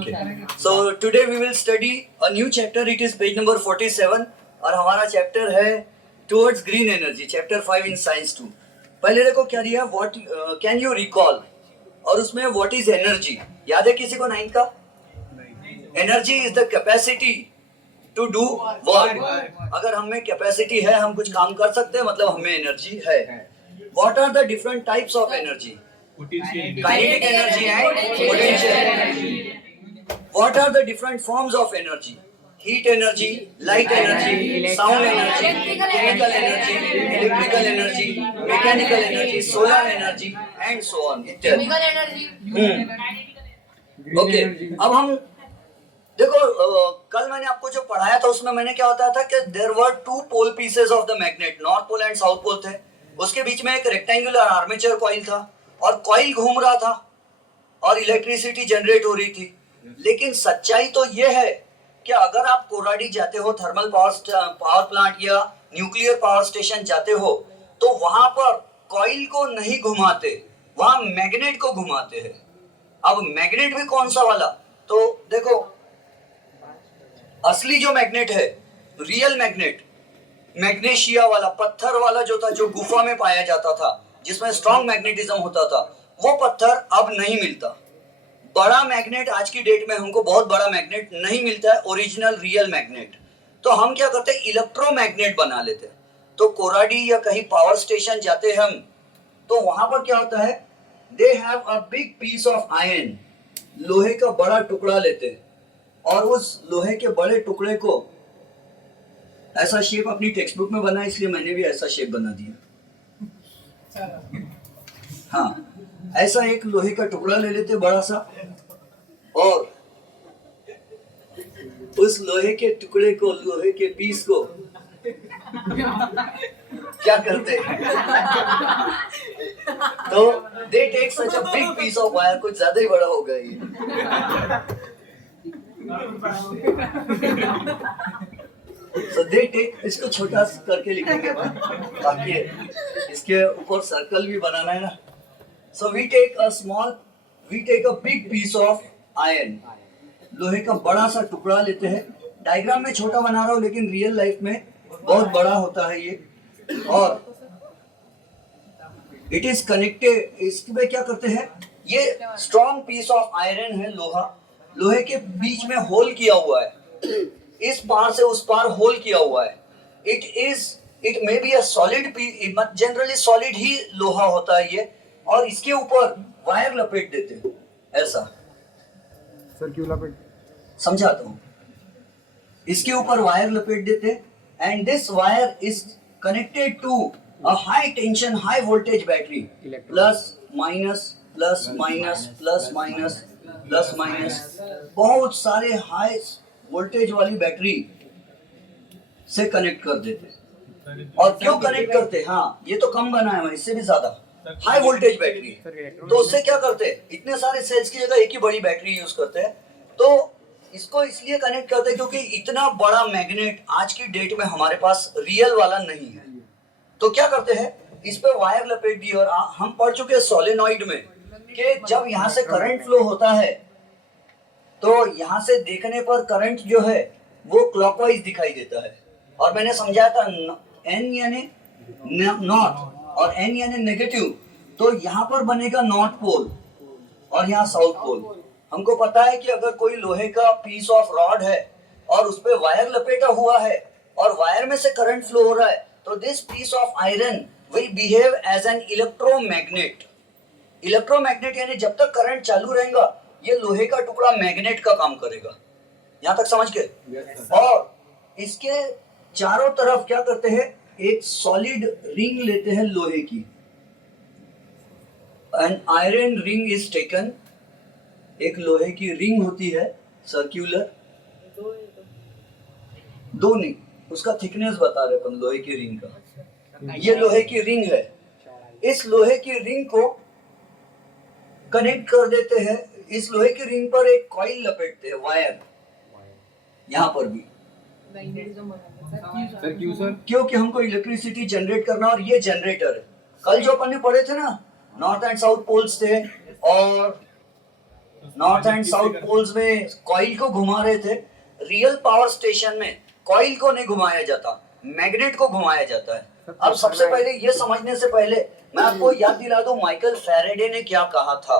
Okay. So today we will study a new chapter. It is page number 47 और हमारा chapter है towards green energy, chapter 5 in science 2. पहले देखो क्या दिया, व्हाट कैन यू रिकॉल, और उसमें व्हाट इज एनर्जी याद है किसी को? 9 का energy is the capacity to do work. अगर हमें कैपेसिटी है, हम कुछ काम कर सकते हैं, मतलब हमें एनर्जी है. What are the different types of energy? Kinetic energy and potential energy. What are the different forms of energy? Heat energy, light energy, sound energy, chemical energy, electrical energy, mechanical energy, solar energy, and so on. Chemical energy. Okay. अब हम देखो, कल मैंने आपको जो पढ़ाया था उसमें मैंने क्या बताया था कि there were two pole pieces of the magnet, North Pole and South Pole थे. उसके बीच में एक रेक्टेंगुलर आर्मेचर कॉइल था और कॉइल घूम रहा था और इलेक्ट्रिसिटी जनरेट हो रही थी. लेकिन सच्चाई तो ये है कि अगर आप कोराडी जाते हो, थर्मल पावर प्लांट या न्यूक्लियर पावर स्टेशन जाते हो, तो वहां पर कॉइल को नहीं घुमाते, वहां मैग्नेट को घुमाते हैं. अब मैग्नेट भी कौन सा वाला? तो देखो, असली जो मैग्नेट है, रियल मैग्नेट, मैग्नेशिया वाला, पत्थर वाला जो था, जो गुफा में पाया जाता था, जिसमें स्ट्रॉन्ग मैग्नेटिज्म होता था, वो पत्थर अब नहीं मिलता. बड़ा मैग्नेट आज की डेट में हमको बहुत बड़ा मैग्नेट नहीं मिलता है, ओरिजिनल रियल मैग्नेट. तो हम क्या करते हैं, इलेक्ट्रोमैग्नेट बना लेते हैं. तो कोराडी या कहीं पावर स्टेशन जाते हैं हम, तो वहां पर क्या होता है, they have a big piece of iron, लोहे का बड़ा टुकड़ा लेते हैं और उस लोहे के बड़े टुकड़े को ऐसा शेप अपनी टेक्स्ट बुक में बना, इसलिए मैंने भी ऐसा शेप बना दिया. हाँ, ऐसा एक लोहे का टुकड़ा ले लेते बड़ा सा, और उस लोहे के टुकड़े को, लोहे के पीस को क्या करते हैं, तो they take such a big piece of wire, कुछ ज्यादा ही बड़ा हो गया ये. So they take, इसको छोटा करके लिखेंगे ताकि इसके ऊपर सर्कल भी बनाना है ना. So we take a big piece of iron, लोहे का बड़ा सा टुकड़ा लेते हैं. डायग्राम में छोटा बना रहा हूँ, लेकिन रियल लाइफ में बहुत बड़ा होता है ये. और इट इज कनेक्टेड, इसमें क्या करते हैं, ये स्ट्रॉन्ग पीस ऑफ आयरन है, लोहे के बीच में होल किया हुआ है, इस पार से उस पार होल किया हुआ है. It may be a solid, generally solid ही लोहा होता है ये, और इसके ऊपर वायर लपेट देते हैं ऐसा. सर क्यों लपेट? समझाता हूँ. इसके ऊपर वायर लपेट देते हैं, and this wire is connected to a high tension, high voltage battery, plus minus plus minus plus minus plus minus, बहुत सारे हाई वोल्टेज वाली बैटरी से कनेक्ट कर देते हैं. और क्यों कनेक्ट करते हैं? हाँ, ये तो कम बना है, इससे भी ज्यादा हाई वोल्टेज बैटरी. तो उससे क्या करते हैं, इतने सारे सेल्स की जगह एक ही बड़ी बैटरी यूज करते हैं. तो इसको इसलिए कनेक्ट करते हैं क्योंकि इतना बड़ा मैग्नेट आज की डेट में हमारे पास रियल वाला नहीं है. तो क्या करते हैं, इस पे वायर लपेट दी. और हम पढ़ चुके हैं सोलेनॉइड में कि जब यहाँ से करंट फ्लो होता है, तो यहाँ से देखने पर करंट जो है वो क्लॉकवाइज दिखाई देता है. और मैंने समझाया था, एन यानी नॉर्थ और एन यानी नेगेटिव, तो यहाँ पर बनेगा नॉर्थ पोल और यहाँ साउथ पोल. हमको पता है कि अगर कोई लोहे का पीस ऑफ रॉड है और उस पे वायर लपेटा हुआ है और वायर में से करंट फ्लो हो रहा है, तो this piece of iron will behave as an electromagnet. Electromagnet यानी जब तक करंट चालू रहेगा, ये लोहे का टुकड़ा मैग्नेट का काम करेगा. यहां तक समझ गए? और इसके चारों तरफ क्या करते हैं, एक सॉलिड रिंग लेते हैं लोहे की. An iron ring is taken, एक लोहे की रिंग होती है सर्क्यूलर, दो नहीं, उसका थिकनेस बता रहे अपन लोहे की रिंग का. ये लोहे की रिंग है, इस लोहे की रिंग को कनेक्ट कर देते हैं. इस लोहे की रिंग पर एक कॉइल लपेटते हैं, वायर, यहाँ पर भी. सर क्यों सर? क्योंकि हमको इलेक्ट्रिसिटी जनरेट करना, और ये जनरेटर है. कल जो अपन ने पढ़े थे ना, नॉर्थ एंड साउथ पोल्स थे और नॉर्थ एंड साउथ पोल्स में कॉइल को घुमा रहे थे। रियल पावर स्टेशन में कॉइल को नहीं घुमाया जाता, मैग्नेट को घुमाया जाता है। अब सबसे पहले ये समझने से पहले मैं आपको याद दिला दूं माइकल फैराडे ने क्या कहा था।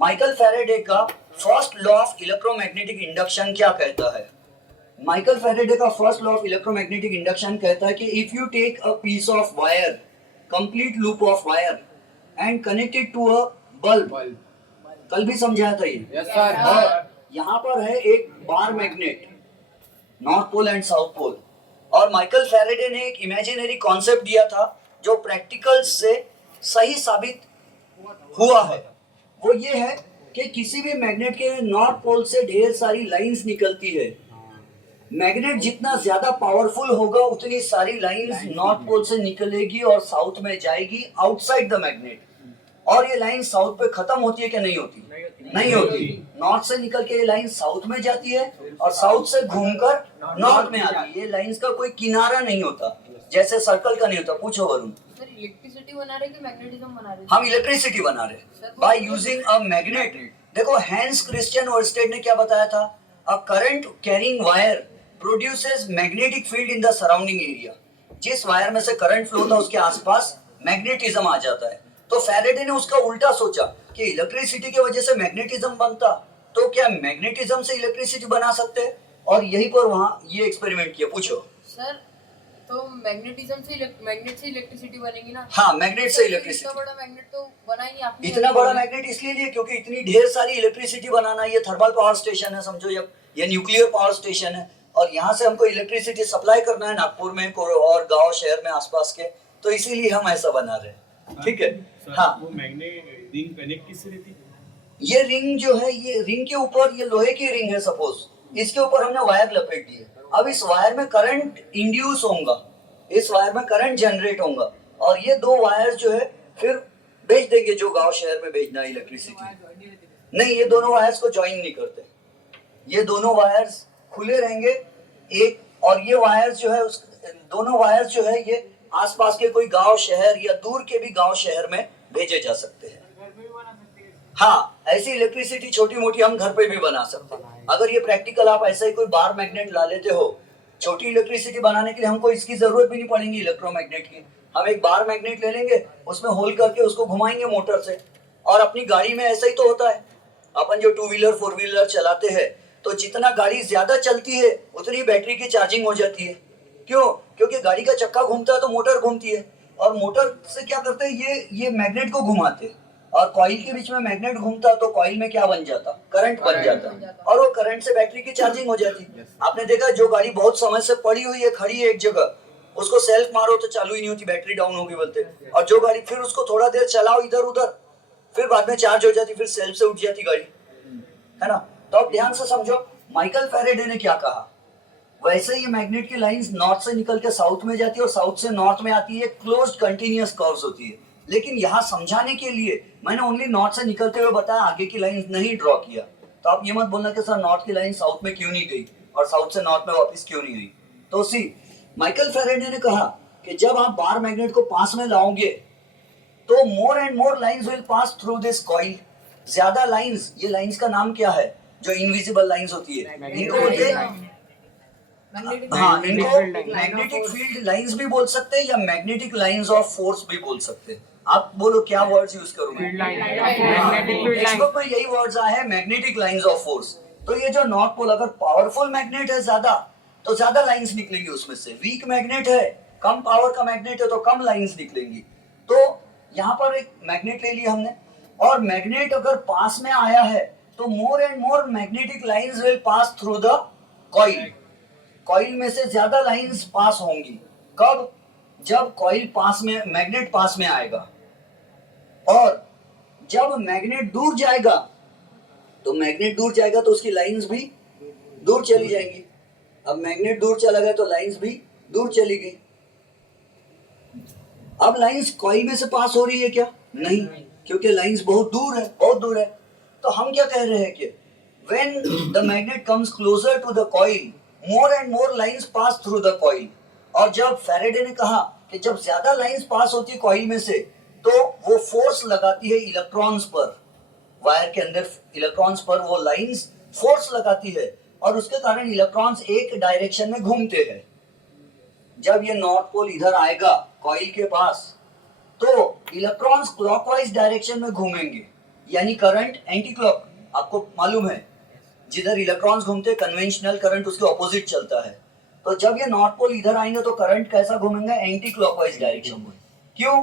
माइकल फैराडे का first law of electromagnetic induction क्या कहता है? माइकल फैराडे का first law of electromagnetic induction कहता है कि if you take a piece of wire, complete loop of wire and connected to a bulb, कल भी समझाया था ये। Yes sir. और यहाँ पर है एक bar magnet, north pole and south pole, और माइकल फैराडे ने एक इमेजिनरी कॉन्सेप्ट दिया था जो प्रैक्टिकल से सही साबित हुआ है। वो ये है कि किसी भी मैग्नेट के नॉर्थ पोल से ढेर सारी लाइंस निकलती है। मैग्नेट जितना ज्यादा पावरफुल होगा उतनी सारी लाइंस नॉर्थ पोल से निकलेगी और साउथ में जाएगी आउटसाइड द मैग्नेट। और ये लाइन साउथ पे खत्म होती है कि नहीं होती? नहीं होती। नॉर्थ से निकल के ये लाइन साउथ में जाती है और साउथ से घूमकर नॉर्थ में आती है। ये लाइंस का कोई किनारा नहीं होता, जैसे सर्कल का नहीं होता। पूछो वरुण। सर इलेक्ट्रिसिटी बना रहे कि मैग्नेटिज्म बना रहे? हम इलेक्ट्रिसिटी बना रहे बाय यूजिंग अ मैग्नेट। देखो हैंस क्रिश्चियन ओरस्टेड ने क्या बताया था? A current carrying wire produces magnetic field in the surrounding area. जिस वायर में से करंट फ्लो होता है उसके आसपास मैग्नेटिज्म आ जाता है। तो फैराडे ने उसका उल्टा सोचा कि इलेक्ट्रिसिटी की वजह से मैग्नेटिज्म बनता, तो क्या मैग्नेटिज्म से इलेक्ट्रिसिटी बना सकते हैं? और यहीं पर वहां ये एक्सपेरिमेंट किया। पूछो सर, तो मैग्नेटिज्म से मैग्नेट से इलेक्ट्रिसिटी बनेगी ना? हाँ, मैग्नेट से तो इलेक्ट्रिसिटी। इतना बड़ा मैग्नेट तो बना ही नहीं आपने। इतना बड़ा मैग्नेट इसलिए लिए क्योंकि इतनी ढेर सारी इलेक्ट्रिसिटी बनाना, ये थर्मल पावर स्टेशन है समझो, ये न्यूक्लियर पावर स्टेशन है, और यहाँ से हमको इलेक्ट्रिसिटी सप्लाई करना है नागपुर में और गांव शहर में आसपास के, तो इसीलिए हम ऐसा बना रहे हैं। ठीक है। हाँ, वो मैग्नेट रिंग कनेक्ट किससे रहती? ये रिंग जो है, ये रिंग के ऊपर, ये लोहे की रिंग है सपोज, इसके ऊपर हमने वायर लपेट दी है। अब इस वायर में करंट इंड्यूस होगा, इस वायर में करंट जनरेट होगा, और ये दो वायर जो है फिर भेज देंगे जो गांव शहर में भेजना है इलेक्ट्रिसिटी। नहीं, ये दोनों वायर्स को ज्वाइन नहीं करते, ये दोनों वायर्स खुले रहेंगे एक, और ये वायर्स जो है दोनों वायर्स जो है ये आसपास के कोई गांव शहर या दूर के भी गांव शहर में भेजे जा सकते हैं। हाँ, ऐसी इलेक्ट्रिसिटी छोटी मोटी हम घर पे भी बना सकते हैं। अगर ये प्रैक्टिकल आप ऐसा ही कोई बार मैग्नेट ला लेते हो, छोटी इलेक्ट्रिसिटी बनाने के लिए हमको इसकी जरूरत भी नहीं पड़ेगी इलेक्ट्रोमैग्नेट की। हम एक बार मैग्नेट ले लेंगे, उसमें होल करके उसको घुमाएंगे मोटर से। और अपनी गाड़ी में ऐसा ही तो होता है, अपन जो 2 व्हीलर 4 व्हीलर चलाते हैं, तो जितना गाड़ी ज्यादा चलती है उतनी बैटरी की चार्जिंग हो जाती है। क्यों? क्योंकि गाड़ी का चक्का घूमता है तो मोटर घूमती है, और मोटर से क्या करते हैं, ये मैग्नेट को घुमाते, और कॉइल के बीच में मैग्नेट घूमता तो कॉइल में क्या बन जाता? करंट बन जाता, और वो करंट से बैटरी की चार्जिंग हो जाती। आपने देखा जो गाड़ी बहुत समय से पड़ी हुई है, खड़ी है एक जगह, उसको सेल्फ मारो तो चालू ही नहीं होती, बैटरी डाउन होगी बोलते। और जो गाड़ी फिर उसको थोड़ा देर चलाओ इधर उधर, फिर बाद में चार्ज हो जाती, फिर सेल्फ से उठ जाती गाड़ी, है ना। तो आप ध्यान से समझो माइकल फैराडे ने क्या कहा। वैसे ही मैग्नेट की लाइंस नॉर्थ से निकल के साउथ में जाती है और साउथ से नॉर्थ में आती है, क्लोज्ड कंटीन्यूअस कर्व्स होती है। लेकिन यहाँ समझाने के लिए मैंने ओनली नॉर्थ से निकलते हुए बताया, आगे की लाइंस नहीं ड्रॉ किया। तो आप ये मत बोलना कि सर नॉर्थ की लाइन साउथ में क्यों नहीं गई और साउथ से नॉर्थ में वापस क्यों नहीं गई। तो सी माइकल फैराडे ने कहा कि जब आप बार मैग्नेट को पास में लाओगे तो more and more lines will pass through this coil. ज्यादा लाइंस, ये लाइंस का नाम क्या है जो इनविजिबल लाइंस होती है, इनको बोलते हैं, हाँ, इनको मैग्नेटिक फील्ड लाइंस भी बोल सकते हैं या मैग्नेटिक लाइंस ऑफ फोर्स भी बोल सकते हैं। आप बोलो क्या वर्ड्स यूज करूंगा? टेक्स्टबुक में यही वर्ड्स आए हैं, मैग्नेटिक लाइंस ऑफ फोर्स। तो ये जो नॉर्थ पोल, अगर पावरफुल मैग्नेट है ज्यादा तो ज्यादा लाइंस निकलेंगी उसमें से, वीक मैग्नेट है, कम पावर का मैग्नेट है तो कम लाइंस निकलेंगी। तो यहाँ पर एक मैग्नेट ले लिया हमने, और मैग्नेट अगर पास में आया है तो more and more magnetic lines will pass through the coil. Coil में से ज्यादा लाइंस पास होंगी। कब? जब कॉइल पास में, मैग्नेट पास में आएगा, और जब मैग्नेट दूर जाएगा तो मैग्नेट दूर जाएगा तो उसकी लाइंस भी दूर चली जाएंगी। अब मैग्नेट दूर चला गया तो लाइंस भी दूर चली गई। अब लाइंस कॉइल में से पास हो रही है क्या? नहीं, क्योंकि लाइंस बहुत दूर है, बहुत दूर है। तो हम क्या कह रहे हैं कि when the magnet comes closer to the coil, more and more lines pass through the coil। और जब फैराडे ने कहा कि जब ज्यादा लाइंस पास होती है कॉइल में से तो वो फोर्स लगाती है इलेक्ट्रॉन्स पर, वायर के अंदर इलेक्ट्रॉन्स पर वो लाइंस फोर्स लगाती है और उसके कारण इलेक्ट्रॉन्स एक डायरेक्शन में घूमते हैं। जब ये नॉर्थ पोल इधर आएगा कॉइल के पास तो इलेक्ट्रॉन्स क्लॉकवाइज डायरेक्शन में घूमेंगे, यानी करंट एंटी क्लॉक, आपको मालूम है जिधर इलेक्ट्रॉन्स घूमते कन्वेंशनल करंट उसके ऑपोजिट चलता है। तो जब ये नॉर्थ पोल इधर आएंगे तो करंट कैसा घूमेंगे, एंटी क्लॉकवाइज डायरेक्शन में। क्यों?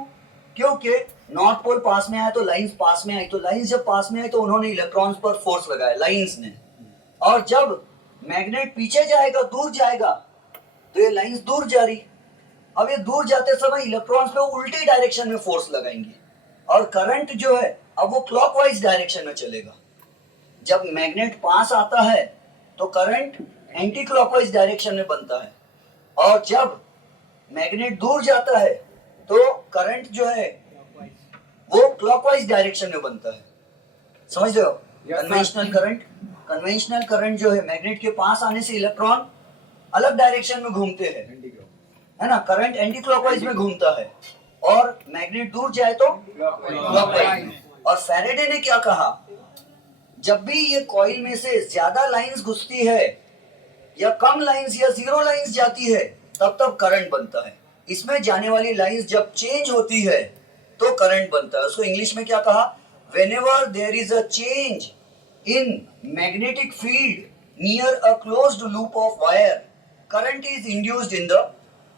क्योंकि नॉर्थ पोल पास में आया तो लाइंस पास में आई, तो लाइंस जब पास में आई तो उन्होंने इलेक्ट्रॉन्स पर फोर्स लगाया लाइंस ने, और जब मैग्नेट पीछे जाएगा दूर जाएगा तो ये लाइंस दूर जा रही। अब ये दूर जाते समय इलेक्ट्रॉन्स पे उल्टी डायरेक्शन में फोर्स लगाएंगे और करंट जो है अब वो क्लॉकवाइज डायरेक्शन में चलेगा। जब मैग्नेट पास आता है तो करंट एंटी क्लॉकवाइज डायरेक्शन में बनता है, और जब मैग्नेट दूर जाता है तो करंट जो है वो क्लॉकवाइज डायरेक्शन में बनता है। समझ रहे हो? कन्वेंशनल करंट जो है मैग्नेट के पास आने से इलेक्ट्रॉन अलग डायरेक्शन में घूमते हैं, है ना, करंट एंटी क्लॉकवाइज में घूमता है, और मैग्नेट दूर जाए तो क्लॉकवाइज में। और फैराडे ने क्या कहा, जब भी ये कॉइल में से ज्यादा लाइंस घुसती है या कम लाइंस या जीरो लाइंस जाती है तब तब करंट बनता है। इसमें जाने वाली लाइंस जब चेंज होती है तो करंट बनता है। उसको इंग्लिश में क्या कहा, whenever there is a change in magnetic field near a closed loop of wire, current is induced in the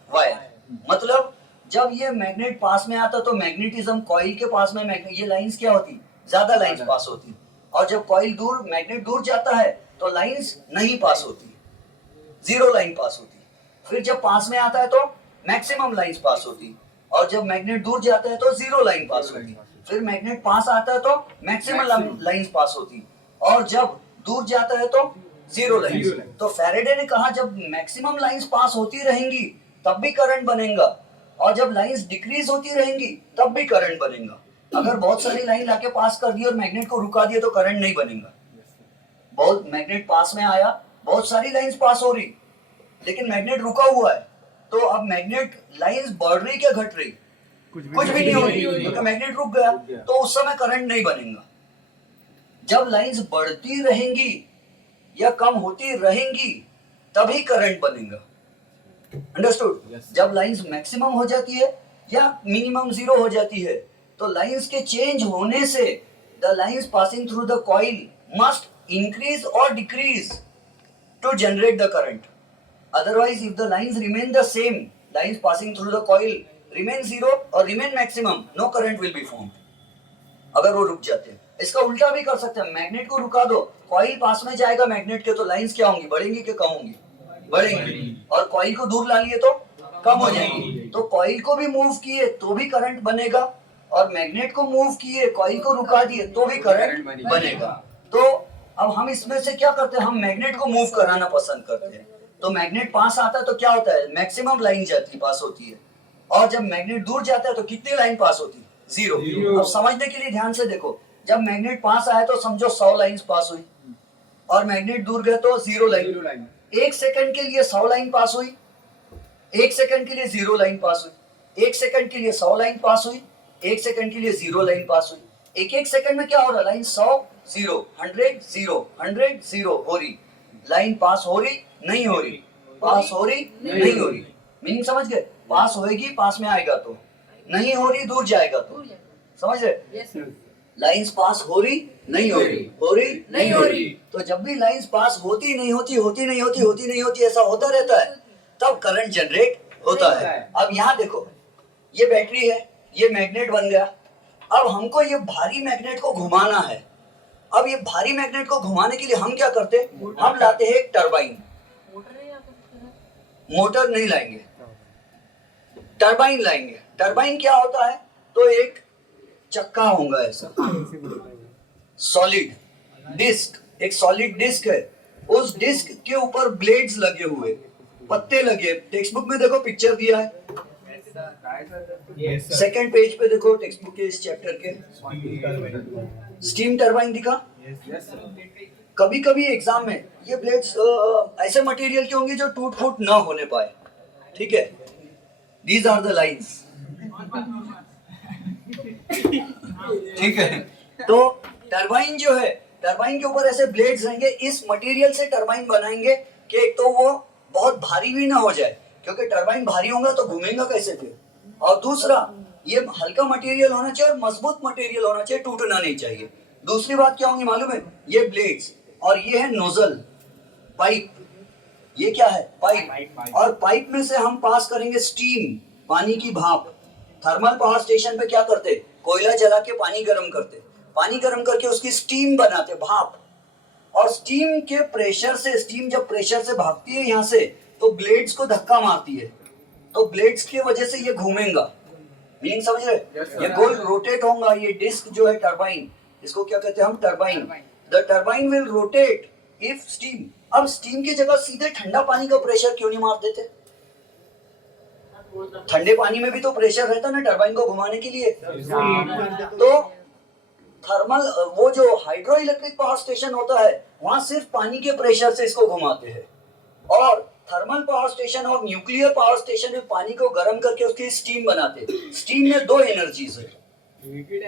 wire। मतलब जब ये मैग्नेट पास में आता तो मैग्नेटिज्म कॉइल के पास में ये लाइंस क्या होती, ज्यादा लाइंस पास होती, और जब कॉइल दूर मैग्नेट दूर जाता है तो लाइंस नहीं पास होती, जीरो लाइन पास होती। फिर जब पास में आता है तो मैक्सिमम लाइंस पास होती, और जब मैग्नेट दूर जाता है तो जीरो लाइन पास होती। फिर मैग्नेट पास आता है तो मैक्सिमम लाइंस पास होती, और जब दूर जाता है तो जीरो लाइन। तो फैराडे ने कहा जब मैक्सिमम लाइंस पास होती रहेंगी तब भी करंट बनेगा, और जब लाइंस डिक्रीज होती रहेंगी तब भी करंट बनेगा। अगर बहुत सारी लाइन लाके पास कर दी और मैग्नेट को रुका दिया तो करंट नहीं बनेगा। बहुत मैग्नेट पास में आया, बहुत सारी लाइंस पास हो रही, लेकिन मैग्नेट रुका हुआ है, तो अब मैग्नेट लाइंस बढ़ रही क्या घट रही, कुछ भी नहीं हो रही, क्योंकि मैग्नेट रुक गया, तो उस समय करंट नहीं बनेगा। जब लाइंस बढ़ती रहेंगी या कम होती रहेंगी तभी करंट बनेगा। अंडरस्टूड? जब लाइंस मैक्सिमम हो जाती है या मिनिमम जीरो हो जाती है तो लाइंस के चेंज होने से the lines passing through the coil must increase और decrease to generate the current. Otherwise, if the lines remain the same, lines passing through the coil remain zero or remain maximum, no current will be formed. अगर वो रुक जाते हैं, इसका उल्टा भी कर सकते हैं, मैग्नेट को रुका दो, कॉइल पास में जाएगा मैग्नेट के, तो लाइंस क्या होंगी, बढ़ेंगी कि कम होंगी, बढ़ेंगी, और कॉइल को दूर ला लिए तो कम हो जाएंगी। तो कॉइल को भी मूव किए तो भी करंट बनेगा, और मैग्नेट को मूव किए, कॉइल को रुका दिए तो भी करंट बनेगा। तो अब हम इसमें से क्या करते हैं, हम मैग्नेट को मूव कराना पसंद करते हैं। तो मैग्नेट पास आता है तो क्या होता है, मैक्सिमम लाइन जाती पास होती है, और जब मैग्नेट दूर जाता है तो कितनी लाइन पास होती है, जीरो। अब समझने के लिए ध्यान से देखो, जब मैग्नेट पास आया तो समझो 100 लाइंस पास हुई, और मैग्नेट दूर गया तो जीरो लाइन। एक सेकंड के लिए 100 लाइन पास हुई, एक सेकंड के लिए जीरो लाइन पास हुई, एक सेकंड के लिए 100 लाइन पास हुई, एक सेकंड के लिए जीरो लाइन पास हुई। एक सेकंड में क्या हो रहा है, लाइन 100 जीरो, 100 जीरो, 100 जीरो हो रही, लाइन पास हो रही नहीं हो रही, पास हो रही नहीं हो रही। मीनिंग समझ गए, पास होएगी पास में आएगा तो, नहीं हो रही दूर जाएगा तो, समझ रहे? लाइंस पास हो रही नहीं हो रही, हो रही नहीं हो रही। तो जब भी लाइंस पास होती नहीं होती, होती नहीं होती, होती नहीं होती, ऐसा होता रहता है, तब करंट जनरेट होता है। अब यहाँ देखो, ये बैटरी है, ये मैग्नेट बन गया, अब हमको ये भारी मैग्नेट को घुमाना है। अब ये भारी मैग्नेट को घुमाने के लिए हम क्या करते हैं, हम लाते हैं एक टरबाइन। मोटर नहीं लाएंगे, टरबाइन लाएंगे। टरबाइन क्या होता है, तो एक चक्का होगा ऐसा, सॉलिड डिस्क, एक सॉलिड डिस्क है, उस डिस्क के ऊपर ब्लेड्स लगे हुए, पत्ते लगे। टेक्स्ट बुक में देखो पिक्चर दिया है, सेकंड पेज पे देखो टेक्स्ट बुक के इस चैप्टर के, स्टीम टरबाइन दिखा। कभी कभी एग्जाम में ये ब्लेड्स ऐसे मटेरियल के होंगे जो टूट फूट ना होने पाए, ठीक है। दीज आर द लाइंस, ठीक है। तो टरबाइन जो है, टरबाइन के ऊपर ऐसे ब्लेड्स रहेंगे, इस मटेरियल से टरबाइन बनाएंगे कि एक तो वो बहुत भारी भी ना हो जाए, क्योंकि टरबाइन भारी होगा तो घूमेगा कैसे फिर, और दूसरा ये हल्का मटेरियल होना चाहिए और मजबूत मटेरियल होना चाहिए, टूटना नहीं चाहिए। दूसरी बात क्या होगी मालूम है, ये ब्लेड्स और ये है नोजल पाइप, ये क्या है पाइप, और पाइप में से हम पास करेंगे स्टीम, पानी की भाप। थर्मल पावर स्टेशन पे क्या करते, कोयला जला के पानी गर्म करते, पानी गर्म करके उसकी स्टीम बनाते, भाप, और स्टीम के प्रेशर से, स्टीम जब प्रेशर से भागती है यहाँ से तो ब्लेड्स को धक्का मारती है, तो ब्लेड्स की वजह से ये घूमेगा। मीनिंग समझ रहे, ये गोल रोटेट होगा, ये डिस्क जो है टरबाइन, इसको क्या कहते हैं हम, turbine. The turbine will rotate if steam. अब स्टीम की जगह सीधे ठंडा पानी का प्रेशर क्यों नहीं मार देते, ठंडे पानी में भी तो प्रेशर रहता ना टरबाइन को घुमाने के लिए। तो थर्मल, वो जो हाइड्रो इलेक्ट्रिक पावर स्टेशन होता है वहां सिर्फ पानी के प्रेशर से इसको घुमाते हैं, और थर्मल पावर स्टेशन और न्यूक्लियर पावर स्टेशन में पानी को गर्म करके उसकी स्टीम बनाते हैं। स्टीम में दो एनर्जीज है,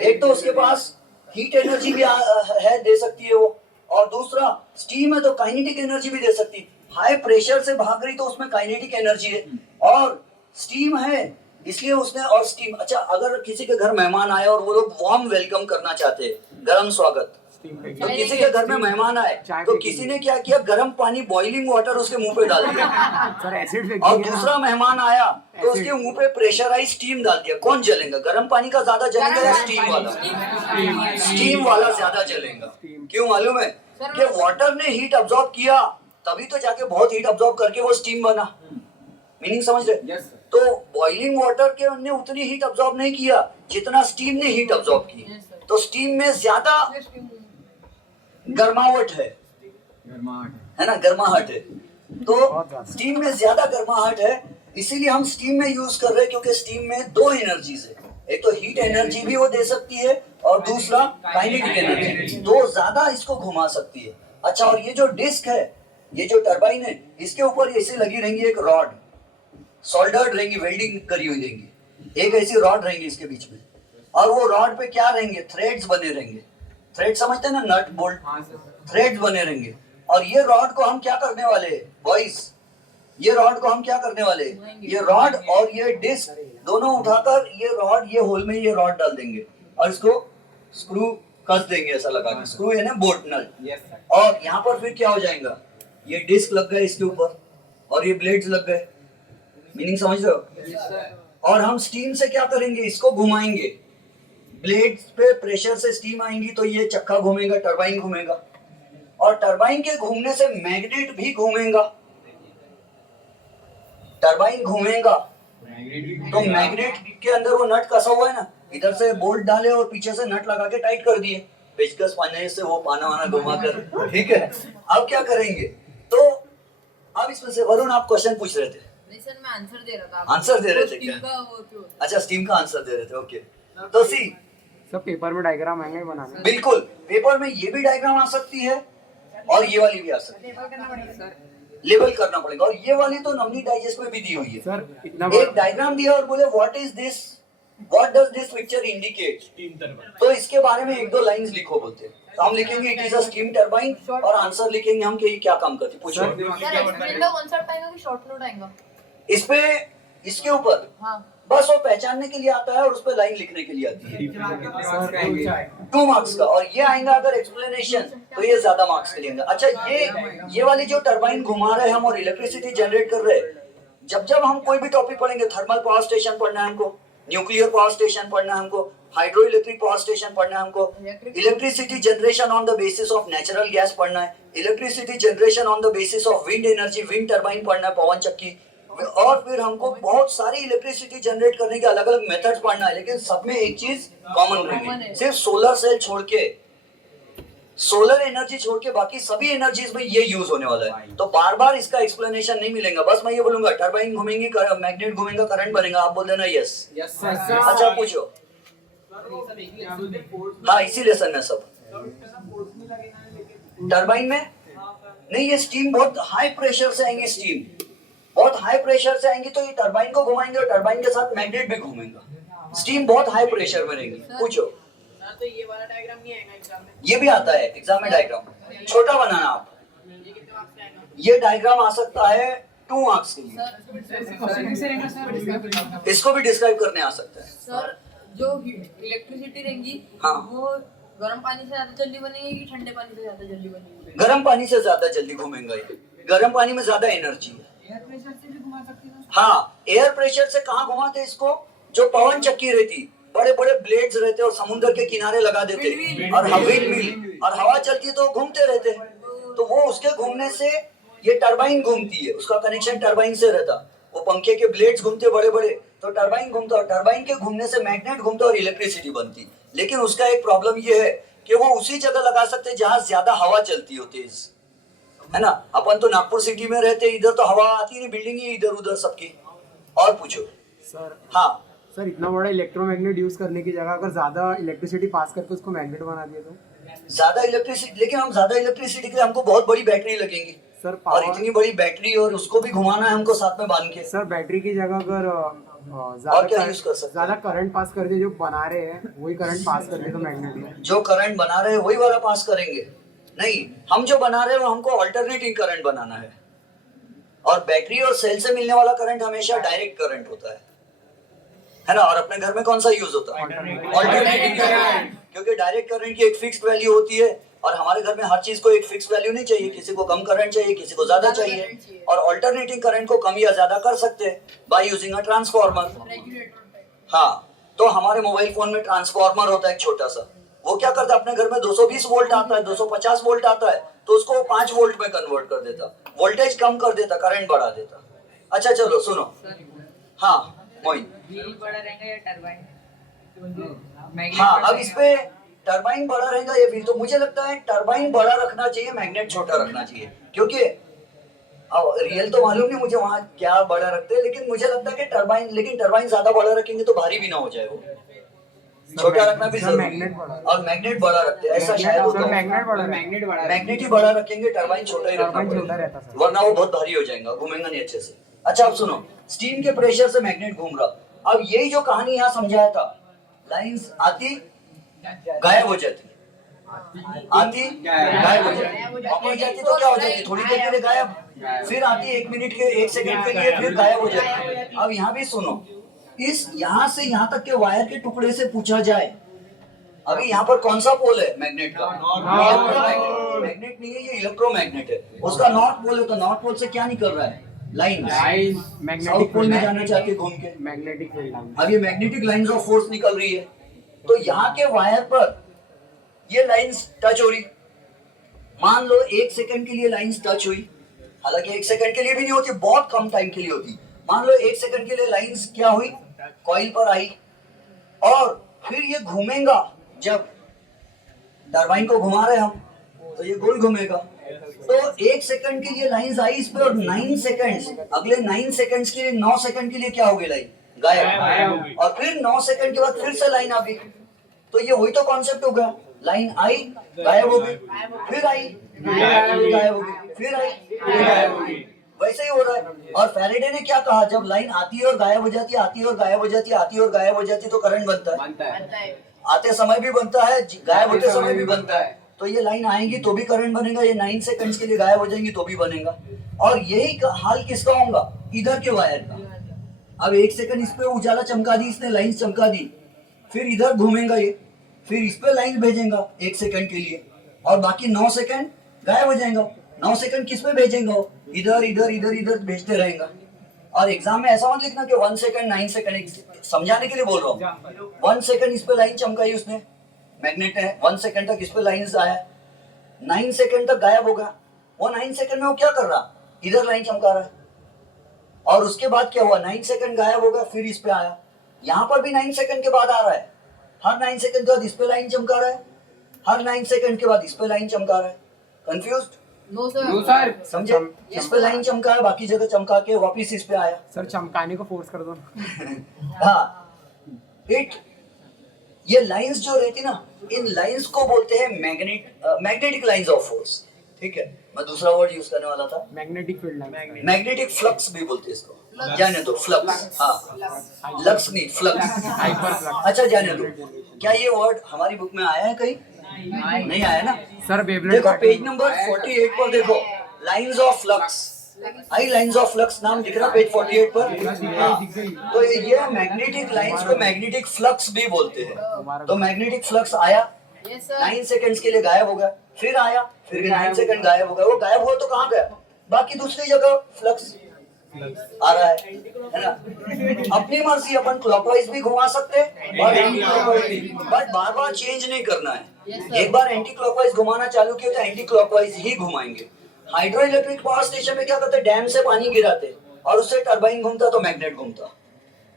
एक तो उसके पास हीट एनर्जी भी है, दे सकती है वो, और दूसरा स्टीम है तो काइनेटिक एनर्जी भी दे सकती है। हाई प्रेशर से भाग रही तो उसमें काइनेटिक एनर्जी है, और स्टीम है इसलिए उसने, और स्टीम। अच्छा, अगर किसी के घर मेहमान आए और वो लोग वार्म वेलकम करना चाहते हैं, गर्म स्वागत, तो किसी के घर में मेहमान आए तो किसी ने क्या किया, गर्म पानी, बॉइलिंग वाटर उसके मुंह पे डाल दिया, और दूसरा मेहमान आया तो उसके मुंह पे प्रेशराइज स्टीम डाल दिया। कौन जलेगा, गर्म पानी का ज्यादा जलेगा या स्टीम वाला? स्टीम वाला ज्यादा जलेगा। क्यों मालूम है, कि वाटर ने हीट अब्सॉर्ब किया, तभी तो जाके बहुत हीट अब्सॉर्ब करके वो स्टीम बना। मीनिंग समझ रहे? तो बॉइलिंग वाटर के ने उतनी हीट अब्सॉर्ब नहीं किया जितना स्टीम ने हीट अब्सॉर्ब की, तो स्टीम में ज्यादा गर्मावट है ना, गर्माहट है, तो स्टीम में ज्यादा गर्माहट है, इसीलिए हम स्टीम में यूज कर रहे हैं, क्योंकि स्टीम में दो एनर्जीज है, एक तो हीट एनर्जी भी वो दे सकती है और दूसरा काइनेटिक एनर्जी, दो ज्यादा इसको घुमा सकती है। अच्छा, और ये जो डिस्क है, ये जो टरबाइन है, इसके ऊपर ऐसे लगी रहेंगी एक रॉड, सोल्डर्ड रहेंगी, वेल्डिंग करी हुई रहेंगी, एक ऐसी रॉड रहेंगी इसके बीच में, और वो रॉड पे क्या रहेंगे, थ्रेड्स बने रहेंगे। थ्रेड समझते हैं ना, नट बोल्ट, थ्रेड्स बने रहेंगे। और ये रॉड को हम क्या करने वाले हैं बॉयज, ये रॉड को हम क्या करने वाले हैं, ये रॉड और ये डिस्क दोनों उठाकर ये रॉड, ये होल में ये रॉड डाल देंगे और इसको स्क्रू कस देंगे, ऐसा लगा के, स्क्रू है ना, बोल्ट नट। और यहाँ पर फिर क्या हो जाएगा, ये डिस्क लग गए इसके ऊपर और ये ब्लेड्स लग गए। मीनिंग समझ रहे हो? और हम स्टीम से क्या करेंगे, इसको घुमाएंगे, ब्लेड्स पे प्रेशर से स्टीम आएंगी तो ये चक्का घूमेगा, टरबाइन घूमेगा, और टरबाइन के घूमने से मैग्नेट भी घूमेगा, टरबाइन घूमेगा, तो मैग्नेट के अंदर वो नट कसा हुआ है ना, इधर से बोल्ट डाले और पीछे से नट लगा के टाइट कर दिए, पेचकस पाने से वो पाना वाना घुमा कर, ठीक है। अब क्या करेंगे, तो अब इसमें से वरुण आप क्वेश्चन पूछ रहे थे। नहीं सर, मैं आंसर दे रहा था। आंसर दे रहे थे क्या? अच्छा, स्टीम का आंसर दे रहे थे, ओके। तो सी सब पेपर में डायग्राम आएंगे बनाने, बिल्कुल, पेपर में ये भी डायग्राम आ सकती है और ये वाली भी आ सकती है, लेबल करना पड़ेगा। और ये वाली तो नवनीत डाइजेस्ट में भी दी हुई है सर इतना एक डायग्राम दिया और बोले what is this, what does this picture indicate, steam turbine. तो इसके बारे में एक दो लाइंस लिखो बोलते हैं, तो हम लिखेंगे it is a steam turbine, और आंसर लिखेंगे हम कि ये क्या काम करती है, पूछो। सर एक्सप्लेन द कॉन्सेप्ट आएगा कि शॉर्ट नोट आएगा? इस पे, इसके ऊपर हाँ, बस वो पहचानने के लिए आता है और उस पे लाइन लिखने के लिए आती है, 2 मार्क्स का। और ये आएगा अगर एक्सप्लेनेशन तो ये ज्यादा मार्क्स के लिए आएगा। अच्छा, ये वाली जो टरबाइन घुमा रहे हैं हम और इलेक्ट्रिसिटी जनरेट कर रहे हैं, जब जब हम कोई भी टॉपिक पढ़ेंगे, थर्मल पावर स्टेशन पढ़ना है हमको, न्यूक्लियर पावर स्टेशन पढ़ना है हमको, हाइड्रो इलेक्ट्रिक पावर स्टेशन पढ़ना है हमको, electricity generation on the basis of natural gas पढ़ना है, electricity generation on the basis of wind energy, wind turbine पढ़ना है, पवन चक्की, और फिर हमको बहुत सारी इलेक्ट्रिसिटी जनरेट करने के अलग अलग मेथड्स पढ़ना है, लेकिन सब में एक चीज कॉमन रहेगी, सिर्फ सोलर सेल छोड़ के, सोलर एनर्जी छोड़ के बाकी सभी एनर्जीज में ये यूज होने वाला है। तो बार बार इसका एक्सप्लेनेशन नहीं मिलेगा, बस मैं ये बोलूंगा टरबाइन घूमेंगी, मैग्नेट घूमेगा, करंट बनेगा, आप बोल देना यस। अच्छा पूछो। हाँ, इसी लेसन में सब टरबाइन में नहीं, ये स्टीम बहुत हाई प्रेशर से आएंगी, स्टीम बहुत हाई प्रेशर से आएंगी तो ये टरबाइन को घुमाएंगे और टरबाइन के साथ मैग्नेट भी घूमेगा, स्टीम बहुत हाई प्रेशर में रहेंगी। पूछो। सर तो ये वाला डायग्राम नहीं आएगा एग्जाम में, ये भी आता है एग्जाम में डायग्राम, छोटा बनाना आप। ये कितने मार्क्स का आएगा? ये डायग्राम आ सकता है 2 मार्क्स के लिए, सर इसको भी डिस्क्राइब करने आ सकता है। सर जो इलेक्ट्रिसिटी रहेंगी हाँ। वो गर्म पानी से ज्यादा जल्दी बनेगी कि ठंडे पानी से ज्यादा जल्दी बनेगी? गर्म पानी से ज्यादा जल्दी घूमेगा ये, गर्म पानी में ज्यादा एनर्जी है। एयर प्रेशर से भी घुमा सकती है? हाँ, एयर प्रेशर से कहाँ घुमाते इसको, जो पवन चक्की रहती, बड़े बड़े ब्लेड्स रहते और समुद्र के किनारे लगा देते, और विंड मिल, और हवा चलती तो घूमते रहते, तो वो उसके घूमने से ये टरबाइन घूमती है, उसका कनेक्शन टरबाइन से रहता, वो पंखे के ब्लेड्स घूमते बड़े बड़े तो टरबाइन घूमता, और टरबाइन के घूमने से मैग्नेट घूमता और इलेक्ट्रिसिटी बनती। लेकिन उसका एक प्रॉब्लम ये है कि वो उसी जगह लगा सकते जहाँ ज्यादा हवा चलती हो तेज, है ना। अपन तो नागपुर सिटी में रहते, इधर तो हवा आती नहीं, बिल्डिंग ही इधर उधर सबकी। और पूछो सर। हाँ सर इतना बड़ा इलेक्ट्रोमैग्नेट यूज करने की जगह अगर ज्यादा इलेक्ट्रिसिटी पास करके उसको मैग्नेट बना दिया तो? ज्यादा इलेक्ट्रिसिटी, लेकिन हम ज्यादा इलेक्ट्रिसिटी के लिए हमको बहुत बड़ी बैटरी लगेगी सर और पावर। इतनी बड़ी बैटरी, और उसको भी घुमाना है हमको साथ में बांध के। सर बैटरी की जगह अगर और क्या use कर सकते हैं? ज्यादा करंट पास कर दे, जो बना रहे हैं वही करंट पास कर दे तो मैग्नेट। जो करंट बना रहे हैं वही वाला पास करेंगे? नहीं, हम जो बना रहे हैं वो हमको अल्टरनेटिंग करंट बनाना है, और बैटरी और सेल से मिलने वाला करंट हमेशा डायरेक्ट करंट होता है ना। और अपने घर में कौन सा यूज होता है? अल्टरनेटिंग करंट, क्योंकि डायरेक्ट करंट की एक फिक्स्ड वैल्यू होती है, और हमारे घर में हर चीज को एक फिक्स वैल्यू नहीं चाहिए, किसी को कम करंट चाहिए, किसी को ज्यादा चाहिए, और अल्टरनेटिंग करंट को कम या ज्यादा कर सकते हैं by using a transformer. Regulator type. हाँ, तो हमारे मोबाइल फोन में ट्रांसफार्मर होता है एक छोटा सा, वो क्या करता है, अपने घर में 220 वोल्ट आता है, 250 वोल्ट आता है, तो उसको 5 वोल्ट में कन्वर्ट कर देता, वोल्टेज कम कर देता, करंट बढ़ा देता। अच्छा चलो सुनो, हाँ मोइन, व्हील बड़ा रहेगा या टरबाइन? हाँ अब इस पे टरबाइन बड़ा रहेगा ये व्हील, तो मुझे लगता है टरबाइन बड़ा रखना चाहिए, मैग्नेट छोटा रखना चाहिए, क्योंकि अब रियल तो मालूम नहीं मुझे वहाँ क्या बड़ा रखते हैं, लेकिन मुझे लगता है कि टरबाइन, लेकिन टरबाइन ज्यादा बड़ा रखेंगे तो भारी भी ना हो जाए, वो छोटा रखना भी जरूरी है। मैग्नेट बड़ा, और मैग्नेट बड़ा रखते हैं, ऐसा शायद होता है। मैग्नेट बड़ा, मैग्नेट ही बड़ा रखेंगे, टरबाइन छोटा ही रखना टरबाइन छोटा पड़ेगा, रहता सर। वरना वो बहुत भारी हो जाएगा, घूमेगा नहीं अच्छे से। अच्छा अब सुनो, स्टीम के प्रेशर से मैग्नेट घूम रहा। अब यही जो कहानी यहाँ समझाया था, लाइंस आती गायब हो जाती, आती गायब हो जाती, ऑफ हो जाती तो क्या हो जाती, थोड़ी देर के लिए गायब, फिर आती 1 मिनट के 1 सेकंड के लिए, फिर गायब हो जाती। अब यहाँ भी सुनो, इस यहाँ से यहाँ तक के वायर के टुकड़े से पूछा जाए, अभी यहाँ पर कौन सा पोल है मैग्नेट का? मैग्नेट नहीं है, ये इलेक्ट्रोमैग्नेट है। उसका नॉर्थ पोल है, तो नॉर्थ पोल से क्या निकल रहा है? लाइन। साउथ पोल में जाना चाहते घूम के, मैग्नेटिक फील्ड। अब ये मैग्नेटिक लाइंस ऑफ फोर्स निकल रही है, तो यहाँ के वायर पर ये लाइंस टच हो रही। मान लो 1 सेकंड के लिए लाइंस टच हुई, हालांकि 1 सेकंड के लिए भी नहीं होती, बहुत कम टाइम के लिए होती। मान लो 1 सेकंड के लिए लाइंस क्या हुई, कॉइल पर आई, और फिर ये घूमेगा। जब टरबाइन को घुमा रहे हम तो ये गोल घूमेगा, तो 1 सेकंड के लिए लाइंस आई इस पे, और 9 सेकंड्स, अगले 9 सेकंड्स के लिए 9 सेकंड के लिए क्या हो गई, लाइन गायब, और फिर 9 सेकंड के बाद फिर से लाइन आ गई। तो ये वही तो कॉन्सेप्ट हो गया, लाइन आई गायब हो गई, फिर आई गायब हो गई, फिर आई गायब हो गई, वैसे ही हो रहा है। और फैराडे ने क्या कहा, जब लाइन आती है और गायब हो जाती है, आती है और गायब हो जाती है, आती है और गायब हो जाती है, तो करंट बनता है। आते समय भी बनता है, गायब होते समय भी बनता है। तो ये लाइन आएंगी तो भी करंट बनेगा, ये 9 सेकंड्स के लिए गायब हो जाएंगी तो भी बनेगा। और यही हाल किसका होगा, इधर के वायर का। अब 1 सेकंड इस पे उजाला चमका दी इसने, लाइन चमका दी, फिर इधर घूमेगा ये, फिर इस पे लाइन भेजेगा 1 सेकंड के लिए, और बाकी 9 सेकंड गायब हो जाएगा। 9 सेकंड किस पे भेजेगा, इधर इधर इधर इधर भेजते रहेगा। और एग्जाम में ऐसा मत लिखना कि 1 सेकंड 9 सेकंड, समझाने के लिए बोल रहा हूँ। 1 सेकंड इस पे लाइन चमकाई उसने, मैग्नेट है, 1 सेकंड तक इस पे लाइन आया, 9 सेकंड तक गायब होगा। वो 9 सेकंड में वो क्या कर रहा, इधर लाइन चमका रहा है, और उसके बाद क्या हुआ, 9 सेकंड गायब हो गया, फिर इस पे आया। यहाँ पर भी 9 सेकंड के बाद आ रहा है, हर 9 सेकंड के बाद इस पे लाइन चमका रहा है, हर 9 सेकंड के बाद इस पे लाइन चमका रहा है। कंफ्यूज्ड? No sir. समझे? इस पे लाइन चमका है, बाकी जगह चमका के वापिस इस पे आया। सर चमकाने को फोर्स कर दो। हाँ, ये लाइंस जो रहती ना, इन लाइंस को बोलते हैं मैग्नेटिक लाइंस ऑफ फोर्स। ठीक है, मैं दूसरा वर्ड यूज करने वाला था, magnetic field line. Magnetic flux भी बोलते हैं इसको, जाने दो, फ्लक्स, हाँ, लक्स नहीं, फ्लक्स, हाइपर फ्लक्स। अच्छा जाने दो। क्या ये वर्ड हमारी बुक में आया है कहीं? नहीं आया ना। सर बेबलेट देखो पेज नंबर 48 पर देखो, lines of flux, I lines of flux नाम दिख रहा पेज 48 पर। हाँ, तो ये मैग्नेटिक लाइंस को मैग्नेटिक फ्लक्स भी बोलते हैं। तो मैग्नेटिक फ्लक्स आया, यस सर 9 सेकंड्स के लिए गायब हो गया, फिर आया, फिर भी 9 सेकंड गायब हो गया। वो गायब हुआ तो कहाँ गया? बाकी दूसरी जगह फ्लक्स आ रहा है ना। अपनी मर्जी, अपन क्लॉकवाइज भी घुमा सकते हैं और एंटी क्लॉकवाइज भी, बट बार बार चेंज नहीं करना है। एक बार एंटी क्लॉकवाइज घुमाना चालू किया तो एंटी क्लॉकवाइज ही घुमाएंगे। हाइड्रो इलेक्ट्रिक पावर स्टेशन में क्या करते, डैम से पानी गिराते और उससे टरबाइन घूमता तो मैग्नेट घूमता,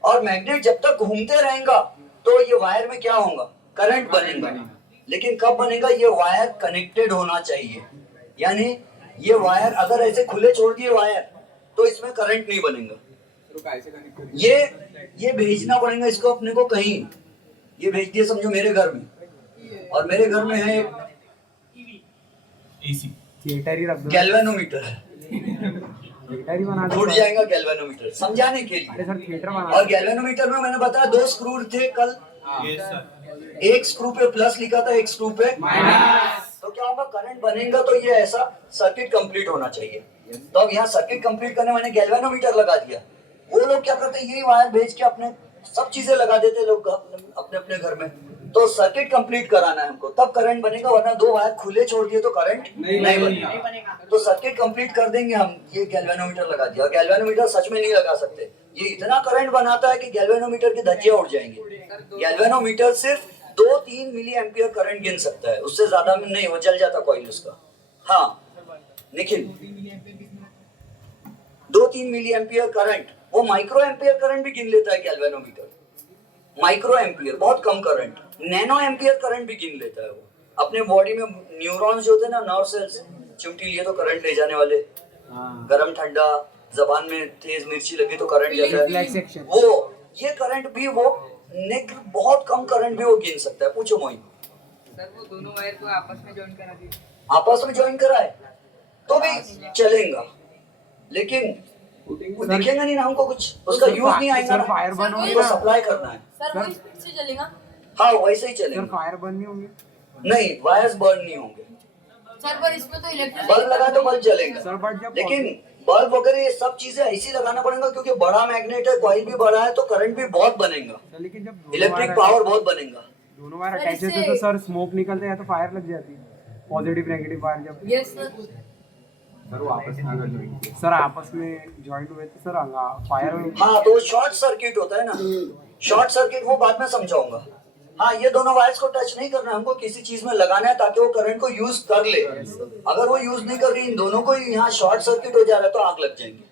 और मैग्नेट जब तक घूमते रहेगा तो ये वायर में क्या होगा, करंट बनेगा। लेकिन कब बनेगा, ये वायर कनेक्टेड होना चाहिए, यानी ये वायर अगर ऐसे खुले छोड़ दिए वायर तो इसमें करंट नहीं बनेगा। ये भेजना पड़ेगा इसको अपने को कहीं, ये भेज दिया समझो मेरे घर में, और मेरे घर में है एसी थिएटर ही रख दो, गैल्वेनोमीटर, थिएटर ही बना दो। टूट जाएगा गैल्वेनोमीटर, समझाने के अरे लिए। सर थिएटर बना और दो। गैल्वेनोमीटर में मैंने बताया 2 स्क्रू थे कल, यस सर एक स्क्रू पे प्लस लिखा था, एक स्क्रू पे माइनस। तो क्या होगा, करंट बनेगा तो ये ऐसा सर्किट कंप्लीट होना चाहिए। तो अब यहाँ सर्किट कंप्लीट करने मैंने गैल्वेनोमीटर लगा दिया। वो लोग क्या करते हैं, यही वायर भेज के अपने सब चीजें लगा देते लोग अपने अपने घर में। तो सर्किट कंप्लीट कराना है हमको, तब करंट बनेगा, वरना 2 वायर खुले छोड़ दिए तो करंट नहीं बनेगा। तो सर्किट कंप्लीट कर देंगे हम, ये गैल्वेनोमीटर लगा दिया। गैल्वेनोमीटर सच में नहीं लगा सकते, ये इतना करंट बनाता है कि गैल्वेनोमीटर की धज्जियां उड़ जाएंगे। गैल्वेनोमीटर सिर्फ 2-3 मिली एम्पियर करंट गिन सकता है, उससे ज्यादा में नहीं, वो जल जाता कॉइल उसका। हाँ निखिल, 2-3 मिली एम्पियर करंट, वो माइक्रो एम्पियर करंट भी गिन लेता है गैल्वेनोमीटर। माइक्रो एम्पियर बहुत कम करंट, नैनो एम्पियर करंट भी गिन लेता है वो। अपने बॉडी में न्यूरॉन्स जो होते हैं ना, नर्व सेल्स, चिमटी लिए तो करंट ले जाने वाले, गरम ठंडा, जबान में तेज मिर्ची लगी तो करंट जाता है, वो ये करंट भी वो बहुत कम करंट भी वो गिन सकता है। पूछो मोइन। सर वो दोनों वायर को आपस में जॉइन करा दिए, आपस में ज्वाइन कराए तो भी चलेगा, लेकिन वो दिखेगा नहीं ना हमको, कुछ उसका यूज नहीं आएगा सर फायर बर्न होंगे हमको ना, सप्लाई करना है। सर वही स्पीड से चलेगा। हाँ वैसे ही सर चलेगा, फायर बर्न नहीं होंगे। नहीं वायर्स बर्न नहीं होंगे। सर पर इसमें तो बल्ब लगा तो बल्ब जलेगा, सर बट जब लेकिन बल्ब वगैरह ये सब चीजें ऐसी लगाना पड़ेगा, क्योंकि बड़ा मैग्नेट है, कॉइल भी बड़ा है, तो करंट भी बहुत बनेगा, सर लेकिन जब इलेक्ट्रिक पावर बहुत बनेगा। दोनों वायर सर, अटैच होते हैं तो सर स्मोक निकलते हैं तो फायर लग जाती है, पॉजिटिव नेगेटिव वायर जब यस सर सर वो आपस में अगर ज्वाइन किए, सर आपस में ज्वाइन हुए तो सर फायर हाँ तो शॉर्ट सर्किट होता है ना, शॉर्ट सर्किट वो बाद में समझाऊंगा। हाँ ये दोनों वायर्स को टच नहीं करना है, हमको किसी चीज में लगाना है ताकि वो करंट को यूज कर ले। अगर वो यूज नहीं कर रही, इन दोनों को यहाँ शॉर्ट सर्किट हो जा रहा है तो आग लग जाएंगी।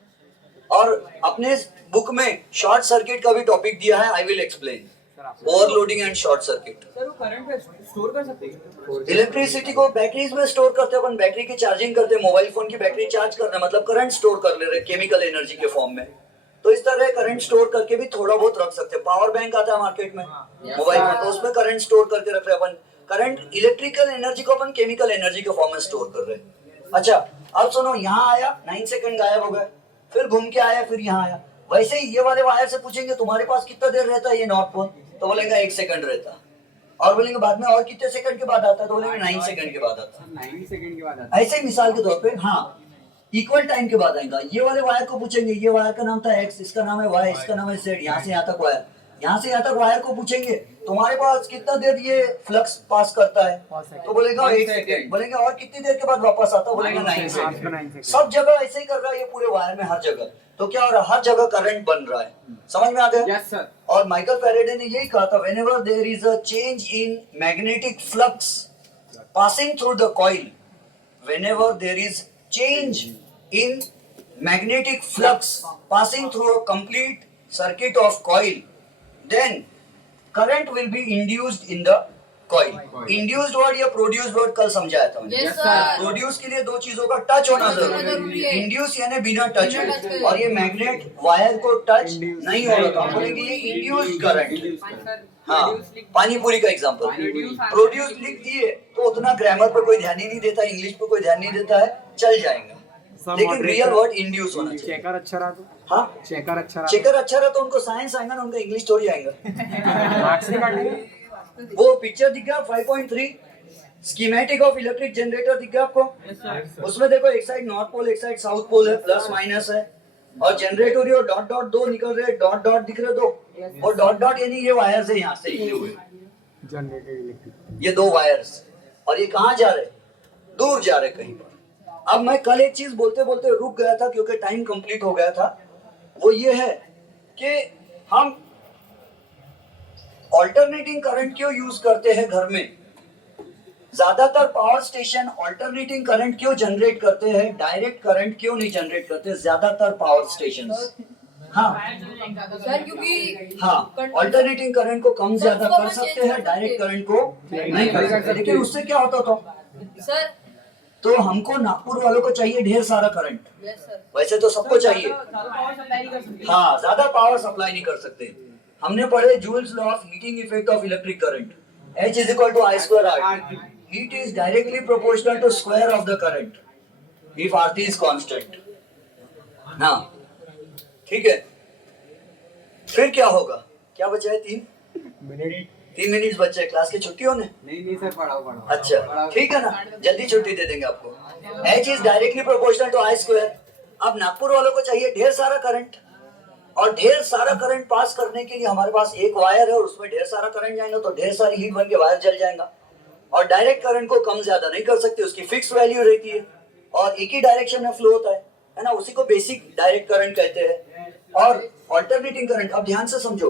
और अपने बुक में शॉर्ट सर्किट का भी टॉपिक दिया है, I will explain, overloading and short circuit. Sir वो करंट स्टोर कर सकते हैं, इलेक्ट्रिसिटी को बैटरीज में स्टोर करते हैं अपन, बैटरी की चार्जिंग करते हैं, मोबाइल फोन की बैटरी चार्ज करना है, मतलब करंट स्टोर कर ले रहे केमिकल एनर्जी के फॉर्म में। तो इस तरह करंट स्टोर करके भी थोड़ा बहुत रख सकते हैं। पावर बैंक आता है मार्केट में, मोबाइल में, तो उसमें करंट स्टोर करके रख रहे हैं अपन। करंट इलेक्ट्रिकल एनर्जी को अपन केमिकल एनर्जी के फॉर्म में स्टोर कर रहे हैं। अच्छा अब सुनो, यहाँ आया 9 सेकंड गायब हो गए, फिर घूम के आया, फिर यहाँ आया। वैसे ही ये वाले वायर से पूछेंगे तुम्हारे पास कितना देर रहता है ये नॉर्थ पोल, तो बोलेगा 1 सेकंड रहता, और बोलेंगे बाद में और कितने सेकंड के बाद आता है, तो बोलेंगे 9 सेकंड के बाद आता है। 9 सेकंड के बाद आता है। ऐसे ही मिसाल के तौर पे, हाँ इक्वल टाइम के बाद आएगा। ये वाले वायर को पूछेंगे, ये वायर का नाम था एक्स, इसका नाम है वाई, इसका नाम है जेड, यहाँ से यहाँ तक वायर, यहाँ से यहाँ तक वायर को पूछेंगे तुम्हारे पास कितना देर ये फ्लक्स पास करता है, तो बोलेगा 1 सेकंड, बोलेंगे और कितनी देर के बाद वापस आता है, बोलेगा 9 सेकंड। सब जगह ऐसे ही कर रहा है ये पूरे वायर में, हर जगह। तो क्या हो रहा है, हर जगह करंट बन रहा है। समझ में आ गया? Yes sir. और माइकल फैराडे ने यही कहा था, whenever there is a change in magnetic flux passing through the coil, whenever there is change in magnetic flux passing through a complete circuit of coil, then current will be induced in the coil. Induced word या produced word कल समझाया था मैंने। Yes sir produce के लिए 2 चीजों का touch होना जरूरी है। इंड्यूस यानी बिना टच हुए, और ये मैग्नेट वायर को टच नहीं हो रहा, तो हम बोलेंगे ये इंड्यूस्ड करंट। हाँ Produce लिख- पानी पूरी का एग्जांपल Produce- प्रोड्यूस लिख दिए तो उतना ग्रामर पे कोई ध्यान ही नहीं देता, इंग्लिश पे कोई ध्यान नहीं देता है, चल जाएगा। लेकिन रियल वर्ड इंड्यूस होना चाहिए। चेकर अच्छा रहा तो हाँ चेकर अच्छा रहा चेकर अच्छा रहा तो उनको साइंस आएगा ना, उनका इंग्लिश थोड़ी आएगा। मार्क्स नहीं काटेंगे। वो पिक्चर दिख गया 5.3 स्कीमेटिक ऑफ इलेक्ट्रिक जनरेटर दिख गया आपको? उसमें देखो एक साइड नॉर्थ पोल एक साइड साउथ पोल है, प्लस माइनस है, और जनरेटर और डॉट डॉट दो निकल रहे, डॉट डॉट दिख रहे दो, और डॉट डॉट यानी ये वायर्स है यहाँ से निकले हुए, जनरेटेड इलेक्ट्रिक। ये दो वायर्स, और ये कहाँ जा रहे? दूर जा रहे कहीं पर। अब मैं कल एक चीज बोलते बोलते रुक गया था क्योंकि टाइम कंप्लीट हो गया था, वो ये है कि हम ऑल्टरनेटिंग करंट क्यों यूज करते हैं घर में? ज्यादातर पावर स्टेशन ऑल्टरनेटिंग करंट क्यों जनरेट करते हैं, डायरेक्ट करंट क्यों नहीं जनरेट करते ज्यादातर पावर स्टेशन? हाँ सर क्योंकि हाँ ऑल्टरनेटिंग करंट को कम ज्यादा कर सकते हैं, डायरेक्ट करंट को नहीं कर सकते। लेकिन उससे क्या होता था? सर तो हमको नागपुर वालों को चाहिए ढेर सारा करंट, यस सर वैसे तो सबको चाहिए, हाँ ज्यादा पावर सप्लाई नहीं कर सकते। हमने पढ़े joules law of heating effect of electric current, H is equal to I square RT. Heat is directly proportional to square of the current if RT is constant. हाँ ठीक है, फिर क्या होगा? क्या बचा है? 3 मिनट बचे, क्लास की छुट्टी होने? नहीं सर, पढ़ाओ। अच्छा ठीक है ना, जल्दी छुट्टी दे देंगे आपको। H is directly proportional to I square। अब नागपुर वालों को चाहिए ढेर सारा करंट, और ढेर सारा करंट पास करने के लिए हमारे पास एक वायर है और उसमें ढेर सारा करंट जाएगा तो ढेर सारी हीट बन के वायर जल जाएगा। और डायरेक्ट करंट को कम ज्यादा नहीं कर सकते, उसकी फिक्स वैल्यू रहती है और एक ही डायरेक्शन में फ्लो होता है ना, उसी को बेसिक डायरेक्ट करंट कहते हैं। और ऑल्टरनेटिंग करंट, अब ध्यान से समझो,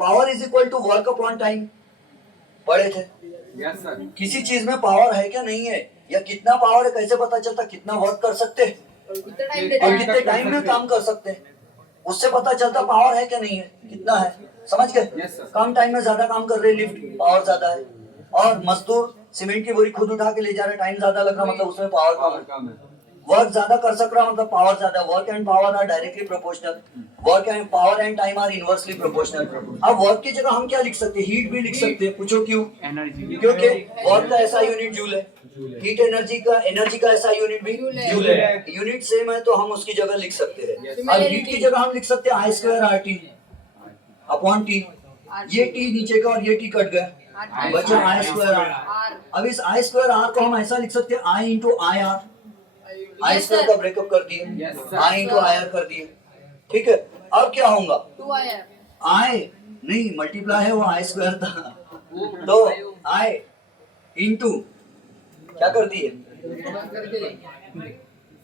power is equal to work upon time पढ़े थे? Yes sir. किसी चीज में पावर है क्या नहीं है, या कितना पावर है कैसे पता चलता? कितना वर्क कर सकते हैं कितना टाइम और देते हैं कितने टाइम में काम कर सकते हैं, उससे पता चलता पावर है क्या नहीं है, कितना है। समझ गए? Yes, sir. कम टाइम में ज्यादा काम कर रहे, लिफ्ट पावर ज्यादा है, और मजदूर सीमेंट की बोरी खुद उठा के ले जा रहे, टाइम ज्यादा लग रहा मतलब उसमें पावर कम है। वर्क ज्यादा कर सक रहा मतलब पावर ज्यादा। Work and power are directly proportional, work and power and time are inversely proportional. अब वर्क की जगह हम क्या लिख सकते हैं? हीट भी लिख सकते हैं। पूछो क्यों? एनर्जी। क्योंकि वर्क का ऐसा यूनिट जूल है, हीट एनर्जी का ऐसा यूनिट भी जूल है। यूनिट सेम है तो हम उसकी जगह लिख सकते हैं। अब हीट की जगह हम लिख सकते हैं I square R T upon T. ये टी नीचे का और ये टी कट गया, बचा आई स्क्वायर आर। आर अब इस आई स्क्वायर आर को हम ऐसा लिख सकते हैं I into I R. I square का ब्रेकअप कर दिए, आई इंटू आई आर कर दिए। ठीक है, अब क्या होगा? 2 आर आई नहीं मल्टीप्लाई है, वो आई स्क्वायर था, तो आई इंटू क्या कर दिए?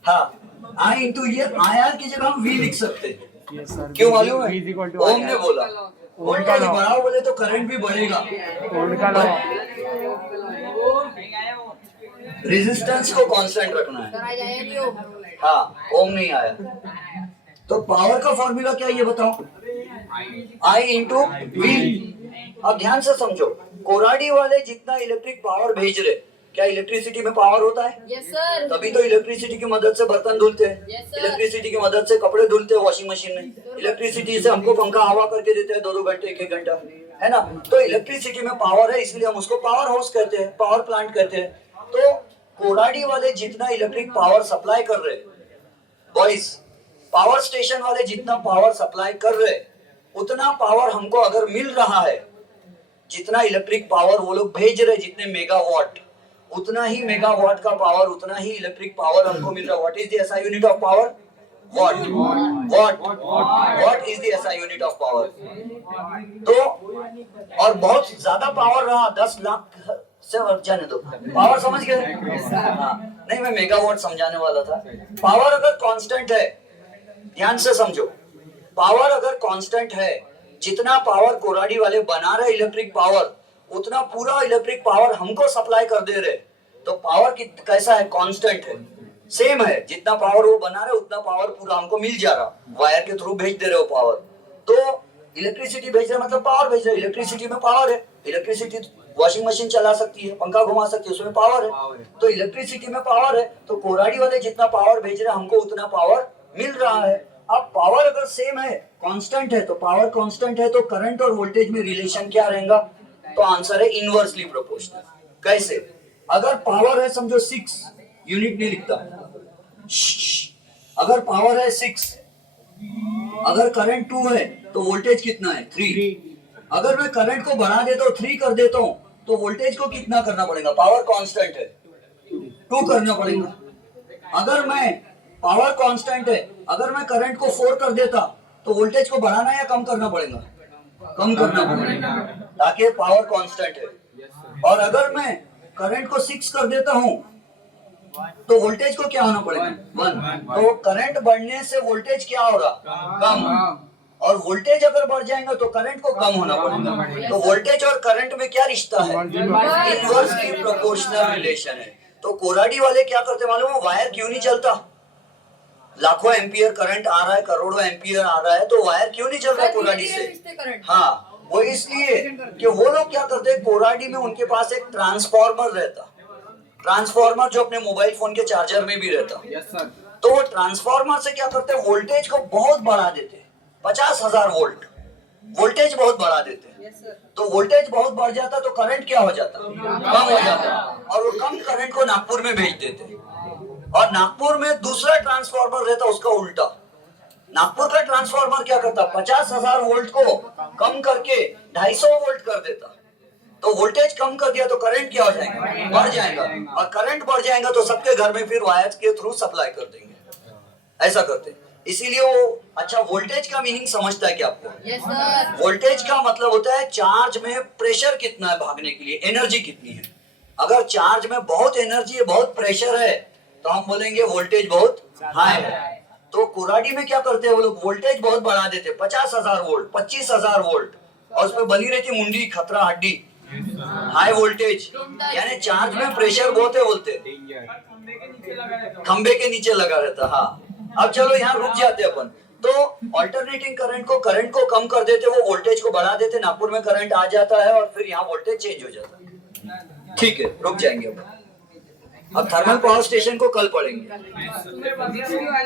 हाँ आई इंटू ये आई आर की जगह हम वी लिख सकते हैं। Yes sir. क्यों मालूम है? V is equal to Om IR। ने बोला वोल्टेज बढ़ाओ बोले तो करंट भी बढ़ेगा, ओम का लॉ। रेजिस्टेंस को कांस्टेंट रखना है। सर आज आया नहीं हो हाँ ओम नहीं आया। तो पावर का फॉर्मूला क्या है ये बताओ? आई इंटू वी। अब ध्यान से समझो, कोराडी वाले जितना इलेक्ट्रिक पावर भेज रहे, क्या इलेक्ट्रिसिटी में पावर होता है? यस सर तभी तो इलेक्ट्रिसिटी की मदद से बर्तन धुलते हैं, Yes, sir. इलेक्ट्रिसिटी की मदद से कपड़े धुलते हैं वॉशिंग मशीन में, इलेक्ट्रिसिटी से हमको पंखा हवा करके देते हैं 2-2 घंटे 1-1 घंटा, है ना? तो इलेक्ट्रिसिटी में पावर है, इसलिए हम उसको पावर हाउस कहते हैं, पावर प्लांट कहते हैं। तो कोराडी वाले जितना इलेक्ट्रिक पावर सप्लाई कर रहे, बॉयज पावर स्टेशन वाले जितना पावर सप्लाई कर रहे, उतना पावर हमको अगर मिल रहा है, जितना इलेक्ट्रिक पावर वो लोग भेज रहे, जितने मेगावाट, उतना ही मेगावाट का पावर, उतना ही इलेक्ट्रिक पावर हमको मिल रहा है। What is the SI unit of power? What is the SI unit of power? तो और बहुत ज्यादा पावर रहा, 10 लाख से जाने दो, पावर समझ गए? हाँ, नहीं मैं मेगावाट समझाने वाला था। पावर अगर कांस्टेंट है, ध्यान से समझो, पावर अगर कांस्टेंट है, जितना पावर कोराडी वाले बना रहे इलेक्ट्रिक पावर, उतना पूरा इलेक्ट्रिक पावर हमको सप्लाई कर दे रहे, तो पावर कैसा है? कांस्टेंट है, सेम है। जितना पावर वो बना रहे उतना पावर पूरा हमको मिल जा रहा, वायर के थ्रू भेज दे रहे हो पावर। तो इलेक्ट्रिसिटी भेज रहे मतलब पावर भेज रहे, इलेक्ट्रिसिटी में पावर है। इलेक्ट्रिसिटी वॉशिंग मशीन चला सकती है, पंखा घुमा सकती है, उसमें पावर है। तो इलेक्ट्रिसिटी में पावर है, तो कोराडी वाले जितना पावर भेज रहे हमको उतना पावर मिल रहा है। अब पावर अगर सेम है, कांस्टेंट है, तो पावर कांस्टेंट है तो करंट और वोल्टेज में रिलेशन क्या रहेगा? तो आंसर है इनवर्सली प्रोपोर्शनल। कैसे? अगर पावर है समझो 6, यूनिट नहीं लिखता, अगर पावर है 6, अगर करंट 2 है तो वोल्टेज कितना है? 3। अगर मैं करंट को बढ़ा देता हूँ 3 कर देता हूँ तो वोल्टेज को कितना करना पड़ेगा? पावर कांस्टेंट है 2 करना पड़ेगा। अगर मैं पावर कांस्टेंट है, अगर मैं करंट को 4 कर देता तो वोल्टेज को बढ़ाना या कम करना पड़ेगा? कम करना पड़ेगा, ताकि पावर कांस्टेंट है। और अगर मैं करंट को 6 कर देता हूं तो वोल्टेज को क्या होना पड़ेगा? 1। तो करंट बढ़ने से वोल्टेज क्या होगा? कम। और वोल्टेज अगर बढ़ जाएगा तो करंट को कम होना पड़ेगा। तो वोल्टेज और करंट में क्या रिश्ता है? इनवर्सली प्रोपोर्शनल रिलेशन है। तो कोराडी वाले क्या करते मालूम है? वायर क्यों नहीं चलता? लाखों एम्पियर करंट आ रहा है, करोड़ों एम्पियर आ रहा है, तो वायर क्यों नहीं चल रहा कोराडी से? हाँ, वो इसलिए कि वो लोग क्या करते हैं, कोराडी में उनके पास एक ट्रांसफॉर्मर रहता, ट्रांसफॉर्मर जो अपने मोबाइल फोन के चार्जर में भी रहता। तो वो ट्रांसफॉर्मर से क्या करते हैं, वोल्टेज को बहुत बढ़ा देते, 50,000 वोल्ट वोल्टेज बहुत बढ़ा देते। तो वोल्टेज बहुत बढ़ जाता तो करंट क्या हो जाता? कम हो जाता। और वो कम करंट को नागपुर में भेज देते। और नागपुर में दूसरा ट्रांसफॉर्मर रहता, उसका उल्टा। नागपुर का ट्रांसफॉर्मर क्या करता? 50,000 वोल्ट को कम करके 250 वोल्ट कर देता। तो वोल्टेज कम कर दिया तो करंट क्या हो जाएगा? बढ़ जाएगा। और करंट बढ़ जाएगा तो सबके घर में फिर वायर्स के थ्रू सप्लाई कर देंगे। ऐसा करते हैं। इसीलिए वो अच्छा वोल्टेज का मीनिंग समझता है क्या आपको? Yes sir. वोल्टेज का मतलब होता है चार्ज में प्रेशर कितना है भागने के लिए, एनर्जी कितनी है। अगर चार्ज में बहुत एनर्जी है, बहुत प्रेशर है, तो हम बोलेंगे वोल्टेज बहुत हाई है। तो कोराडी में क्या करते हैं वो लोग? वोल्टेज बहुत बढ़ा देते, 50,000 वोल्ट, 25,000 वोल्ट, और उसमें बनी रहती मुंडी, खतरा, हड्डी, हाई वोल्टेज, यानी चार्ज में प्रेशर बहुत है बोलते, खंबे के नीचे लगा रहता। हाँ, अब चलो यहाँ रुक जाते अपन। तो ऑल्टरनेटिंग करंट को कम कर देते, वो वोल्टेज को बढ़ा देते, नागपुर में करंट आ जाता है और फिर यहाँ वोल्टेज चेंज हो जाता है। ठीक है, रुक जाएंगे अब थर्मल पावर स्टेशन को कल पढ़ेंगे।